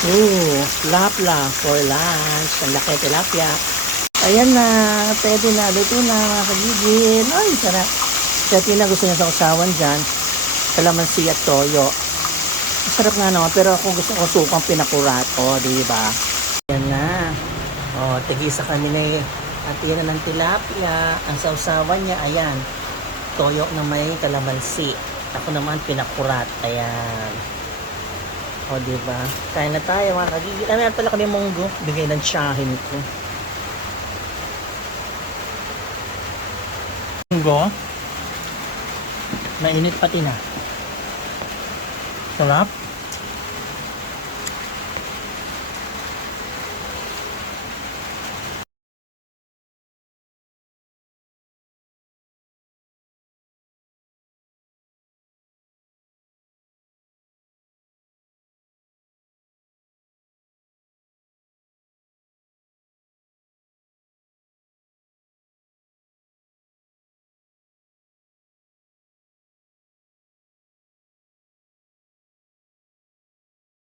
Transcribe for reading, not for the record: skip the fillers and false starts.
Lapla for lunch. Ang laki tilapia. Ayan na, pwede na, luto na mga kagigil. Ay, sarap. Kaya na gusto niya sa usawan dyan, kalamansi at toyo. Sarap nga naman, pero ako gusto ko sukang pinakurat. O, di ba? Ayan na. O, tigisa kami na at yan na ng tilapia. Ang sausawan niya, ayan. Toyo na may kalamansi. Ako naman pinakurat. Ayan. O, di ba? Kain na tayo mga kagigil. Ano pala kami munggo? Bigay ng tsahin ko. Munggo. Mainit pati na. Sarap.